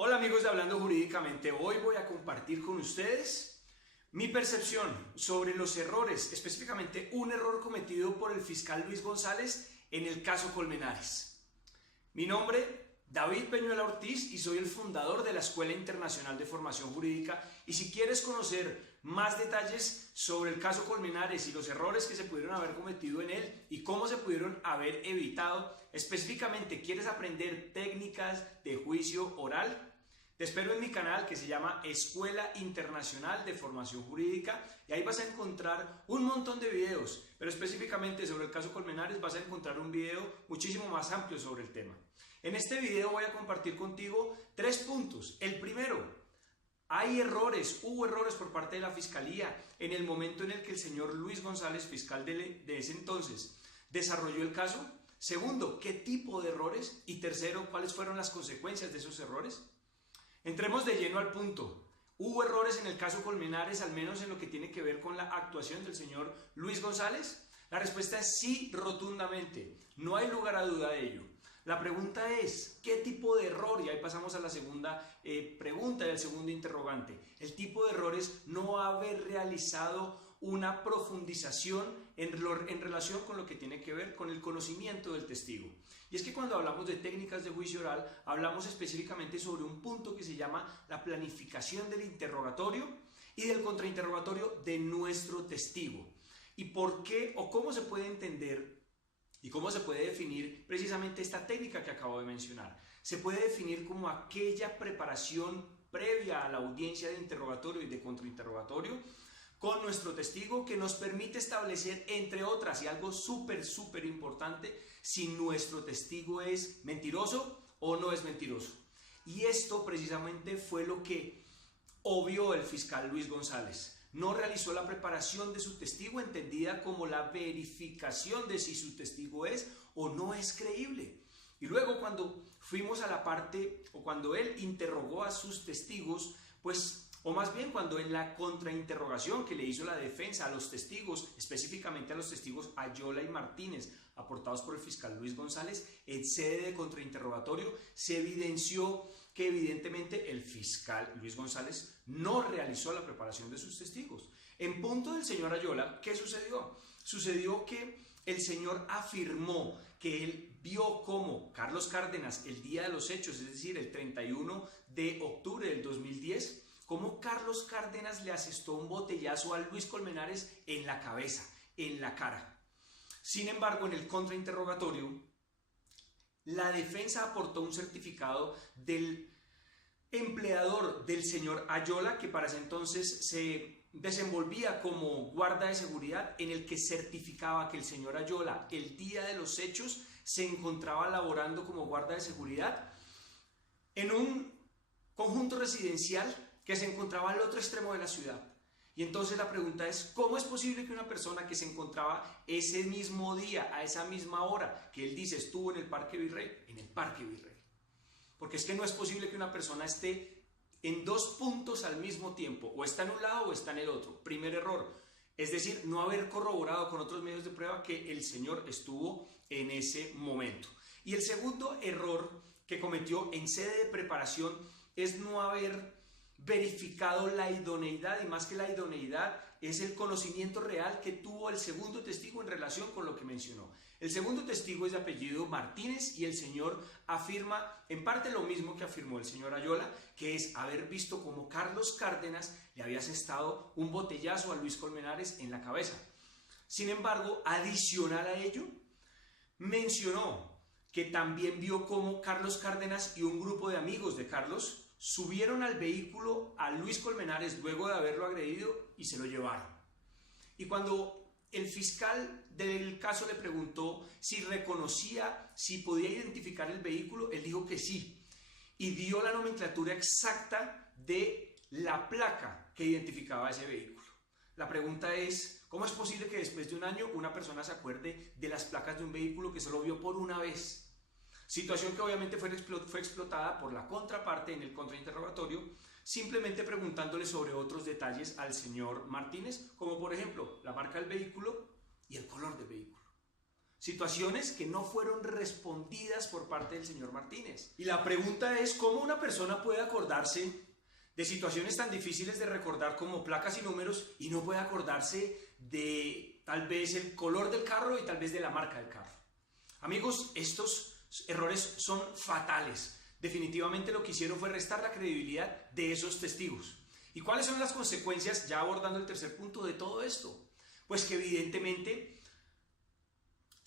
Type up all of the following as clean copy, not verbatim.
Hola amigos de Hablando Jurídicamente, hoy voy a compartir con ustedes mi percepción sobre los errores, específicamente un error cometido por el fiscal Luis González en el caso Colmenares. Mi nombre, David Peñuela Ortiz, y soy el fundador de la Escuela Internacional de Formación Jurídica. Y si quieres conocer más detalles sobre el caso Colmenares y los errores que se pudieron haber cometido en él y cómo se pudieron haber evitado, específicamente quieres aprender técnicas de juicio oral, te espero en mi canal que se llama Escuela Internacional de Formación Jurídica, y ahí vas a encontrar un montón de videos, pero específicamente sobre el caso Colmenares vas a encontrar un video muchísimo más amplio sobre el tema. En este video voy a compartir contigo 3 puntos. El primero: hubo errores por parte de la Fiscalía en el momento en el que el señor Luis González, fiscal de ese entonces, desarrolló el caso. Segundo, ¿qué tipo de errores? Y tercero, ¿cuáles fueron las consecuencias de esos errores? Entremos de lleno al punto. ¿Hubo errores en el caso Colmenares, al menos en lo que tiene que ver con la actuación del señor Luis González? La respuesta es sí, rotundamente. No hay lugar a duda de ello. La pregunta es, ¿qué tipo de error? Y ahí pasamos a la segunda pregunta del segundo interrogante. El tipo de error es no haber realizado una profundización en relación con lo que tiene que ver con el conocimiento del testigo. Y es que cuando hablamos de técnicas de juicio oral, hablamos específicamente sobre un punto que se llama la planificación del interrogatorio y del contrainterrogatorio de nuestro testigo. ¿Y por qué o cómo se puede entender y cómo se puede definir precisamente esta técnica que acabo de mencionar? Se puede definir como aquella preparación previa a la audiencia de interrogatorio y de contrainterrogatorio con nuestro testigo que nos permite establecer, entre otras, y algo súper importante, si nuestro testigo es mentiroso o no es mentiroso. Y esto precisamente fue lo que obvió el fiscal Luis González. No realizó la preparación de su testigo, entendida como la verificación de si su testigo es o no es creíble. Y luego, cuando fuimos a la parte, o cuando él interrogó a sus testigos, pues, o más bien cuando en la contrainterrogación que le hizo la defensa a los testigos, específicamente a los testigos Ayola y Martínez, aportados por el fiscal Luis González, en sede de contrainterrogatorio, se evidenció que evidentemente el fiscal Luis González no realizó la preparación de sus testigos. En punto del señor Ayola, ¿qué sucedió? Sucedió que el señor afirmó que él vio cómo Carlos Cárdenas, el día de los hechos, es decir, el 31 de octubre del 2010, cómo Carlos Cárdenas le asestó un botellazo a Luis Colmenares en la cabeza, en la cara. Sin embargo, en el contrainterrogatorio, la defensa aportó un certificado del empleador del señor Ayola, que para ese entonces se desenvolvía como guarda de seguridad, en el que certificaba que el señor Ayola, el día de los hechos, se encontraba laborando como guarda de seguridad en un conjunto residencial que se encontraba al otro extremo de la ciudad. Y entonces la pregunta es, ¿cómo es posible que una persona que se encontraba ese mismo día, a esa misma hora, que él dice estuvo en el Parque Virrey, en el Parque Virrey? Porque es que no es posible que una persona esté en 2 puntos al mismo tiempo, o está en un lado o está en el otro. Primer error, es decir, no haber corroborado con otros medios de prueba que el señor estuvo en ese momento. Y el segundo error que cometió en sede de preparación es no haber verificado la idoneidad, y más que la idoneidad es el conocimiento real que tuvo el segundo testigo en relación con lo que mencionó. El segundo testigo es de apellido Martínez y el señor afirma en parte lo mismo que afirmó el señor Ayola, que es haber visto como Carlos Cárdenas le había asestado un botellazo a Luis Colmenares en la cabeza. Sin embargo, adicional a ello, mencionó que también vio cómo Carlos Cárdenas y un grupo de amigos de Carlos subieron al vehículo a Luis Colmenares luego de haberlo agredido y se lo llevaron. Y cuando el fiscal del caso le preguntó si reconocía, si podía identificar el vehículo, él dijo que sí, y dio la nomenclatura exacta de la placa que identificaba ese vehículo. La pregunta es, ¿cómo es posible que después de un año una persona se acuerde de las placas de un vehículo que solo vio por una vez? Situación que obviamente fue explotada por la contraparte en el contrainterrogatorio, simplemente preguntándole sobre otros detalles al señor Martínez, como por ejemplo la marca del vehículo y el color del vehículo. situaciones que no fueron respondidas por parte del señor Martínez. Y la pregunta es, ¿cómo una persona puede acordarse de situaciones tan difíciles de recordar como placas y números y no puede acordarse de tal vez el color del carro y tal vez de la marca del carro? Amigos, estos errores son fatales. Definitivamente lo que hicieron fue restar la credibilidad de esos testigos. ¿Y cuáles son las consecuencias, ya abordando el tercer punto, de todo esto? Pues que evidentemente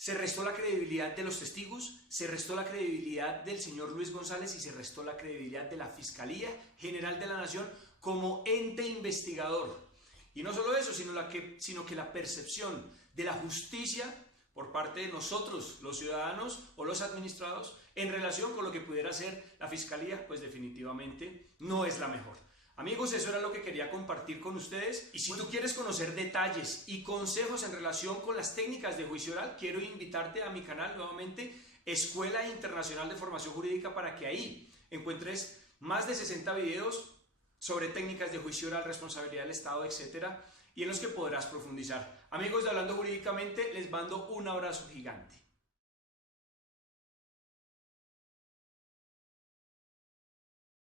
se restó la credibilidad de los testigos, se restó la credibilidad del señor Luis González y se restó la credibilidad de la Fiscalía General de la Nación como ente investigador. Y no solo eso, sino que la percepción de la justicia por parte de nosotros, los ciudadanos o los administrados, en relación con lo que pudiera ser la Fiscalía, pues definitivamente no es la mejor. Amigos, eso era lo que quería compartir con ustedes. Y si tú quieres conocer detalles y consejos en relación con las técnicas de juicio oral, quiero invitarte a mi canal nuevamente, Escuela Internacional de Formación Jurídica, para que ahí encuentres más de 60 videos sobre técnicas de juicio oral, responsabilidad del Estado, etcétera, y en los que podrás profundizar. Amigos de Hablando Jurídicamente, les mando un abrazo gigante.